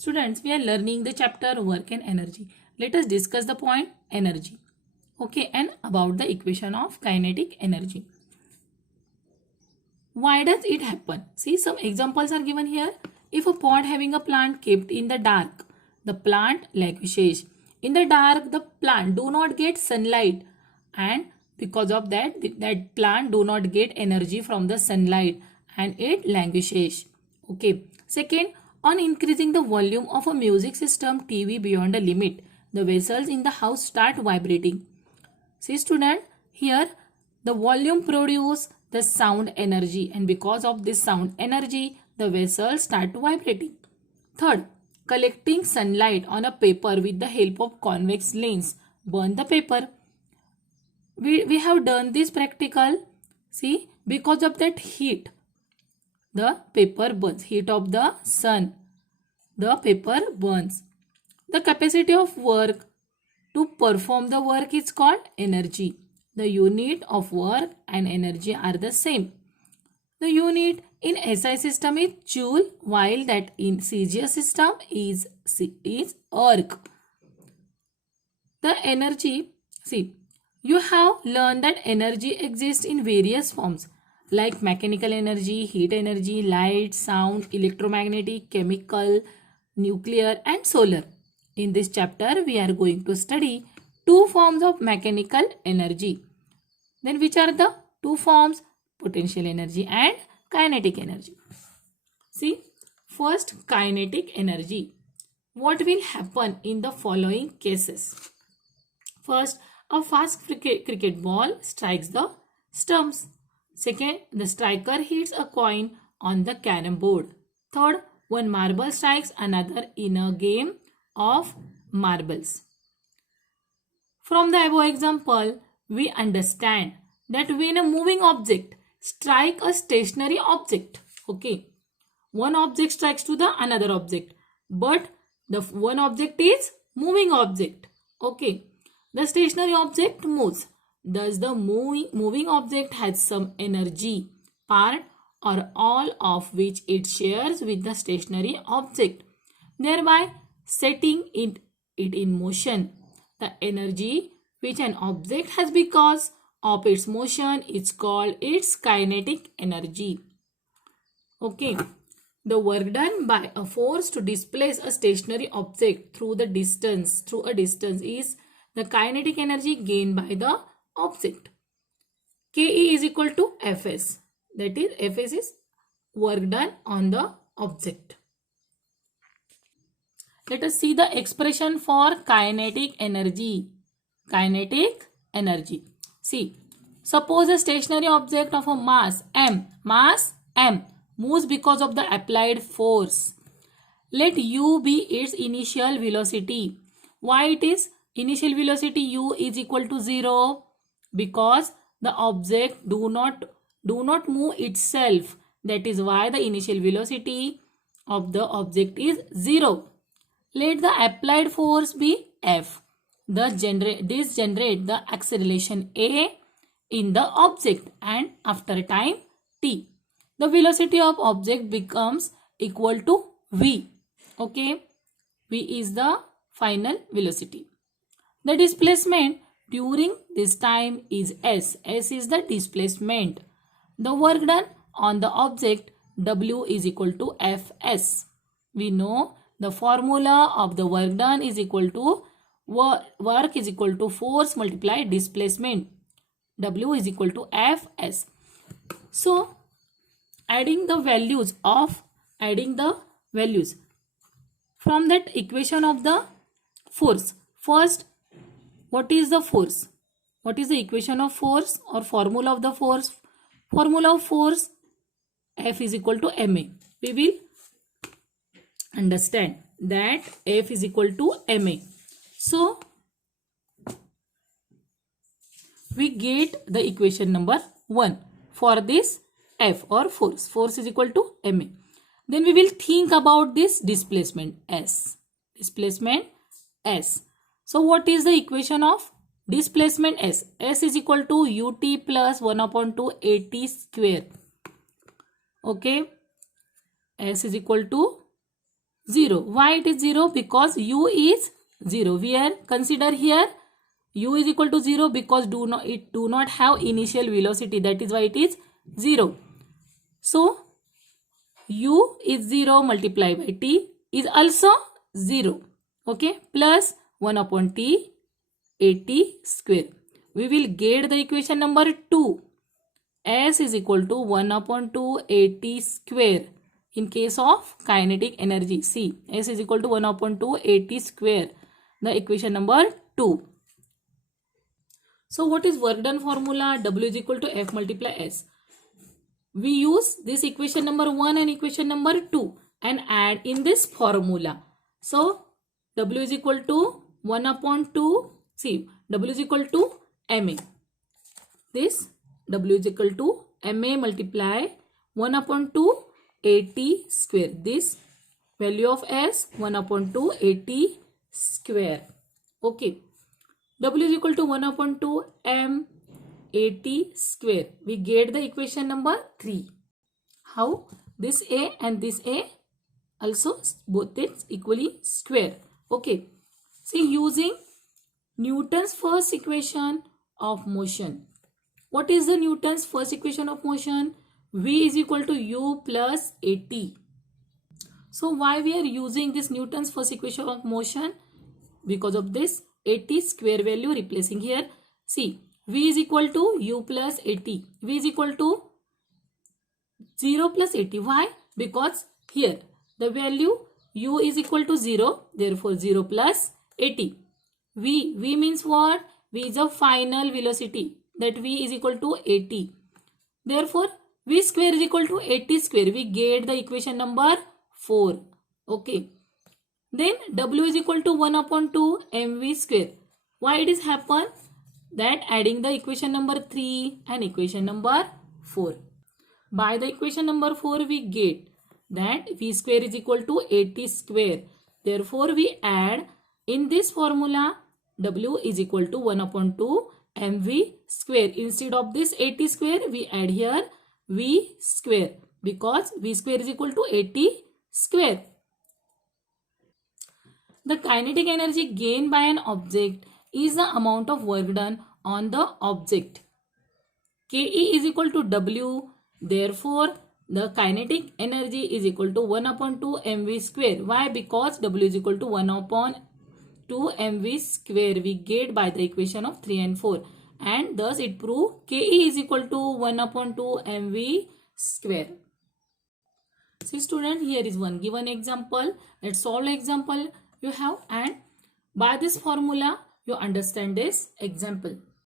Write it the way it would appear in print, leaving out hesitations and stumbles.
Students, we are learning the chapter work and energy. Let us discuss the point energy. Okay, and about the equation of kinetic energy. Why does it happen? See, some examples are given here. If a pot having a plant kept in the dark, the plant languishes. In the dark, the plant do not get sunlight, and because of that, that plant do not get energy from the sunlight and it languishes. Okay. Second, on increasing the volume of a music system TV beyond a limit, the vessels in the house start vibrating. See student, here the volume produce the sound energy, and because of this sound energy, the vessels start vibrating. Third, collecting sunlight on a paper with the help of convex lens burn the paper. We have done this practical. See, because of that heat, the paper burns. Heat of the sun, the paper burns. The capacity of work to perform the work is called energy. The unit of work and energy are the same. The unit in SI system is joule, while that in CGS system is erg. The energy, see, you have learned that energy exists in various forms like mechanical energy, heat energy, light, sound, electromagnetic, chemical, nuclear and solar. In this chapter, we are going to study two forms of mechanical energy. Then which are the two forms? Potential energy and kinetic energy. See, first kinetic energy. What will happen in the following cases? First, a fast cricket ball strikes the stumps. Second, the striker hits a coin on the carom board. Third, one marble strikes another in a game of marbles. From the above example, we understand that when a moving object strikes a stationary object, okay, one object strikes to the another object, but the one object is moving object, okay. The stationary object moves. Thus, the moving object has some energy, part or all of which it shares with the stationary object, thereby setting it in motion. The energy which an object has because of its motion is called its kinetic energy. Okay. The work done by a force to displace a stationary object through a distance is the kinetic energy gained by the object. Ke is equal to Fs. That is, Fs is work done on the object. Let us see the expression for kinetic energy. Kinetic energy. See, suppose a stationary object of a mass m moves because of the applied force. Let u be its initial velocity. Why it is initial velocity u is equal to 0? Because the object do not move itself. That is why the initial velocity of the object is 0. Let the applied force be F. This generate the acceleration A in the object, and after a time t, the velocity of object becomes equal to v. Okay, v is the final velocity. The displacement during this time is s. S is the displacement. The work done on the object w is equal to Fs. We know the formula of the work done is equal to work is equal to force multiplied displacement. W is equal to Fs. So, adding the values from that equation of the force. First, what is the force? What is the equation of force or formula of the force? Formula of force, F is equal to ma. We will understand that F is equal to ma. So, we get the equation number 1 for this F or force. Force is equal to ma. Then we will think about this displacement S. Displacement S. So, what is the equation of displacement S? S is equal to ut plus 1 upon 2 at square. Okay. S is equal to 0. Why it is 0? Because u is 0. Where? Consider here u is equal to 0 because it do not have initial velocity. That is why it is 0. So u is 0 multiplied by t is also 0. Okay, plus 1 upon t at square. We will get the equation number 2. S is equal to 1 upon 2 at square. In case of kinetic energy, see, S is equal to 1 upon 2 at square. The equation number 2. So what is work done formula? W is equal to F multiply S. We use this equation number 1 and equation number 2 and add in this formula. So W is equal to 1 upon 2. See, W is equal to MA. This W is equal to MA multiply 1 upon 2 at square. This value of S 1 upon 2 at square. Okay. W is equal to 1 upon 2 M at square. We get the equation number 3. How? This A and this A also both is equally square. Okay. See, using Newton's first equation of motion. What is the Newton's first equation of motion? V is equal to U plus AT. So why we are using this Newton's first equation of motion? Because of this AT square value replacing here. See, V is equal to U plus AT. V is equal to 0 plus AT. Why? Because here the value U is equal to 0. Therefore 0 plus AT. V means what? V is a final velocity. That V is equal to AT. Therefore, V square is equal to AT square. We get the equation number 4. Okay. Then W is equal to 1 upon 2 mv square. Why it is happen? That adding the equation number 3 and equation number 4. By the equation number 4 we get that V square is equal to AT square. Therefore, we add in this formula W is equal to 1 upon 2 mv square. Instead of this AT square, we add here V square because V square is equal to AT square. The kinetic energy gained by an object is the amount of work done on the object. Ke is equal to W. Therefore, the kinetic energy is equal to 1 upon 2 mv square. Why? Because W is equal to 1 upon 2 mv square we get by the equation of 3 and 4. And thus it proves Ke is equal to 1 upon 2 mv square. See student, here is one given example. Let's solve the example you have, and by this formula you understand this example.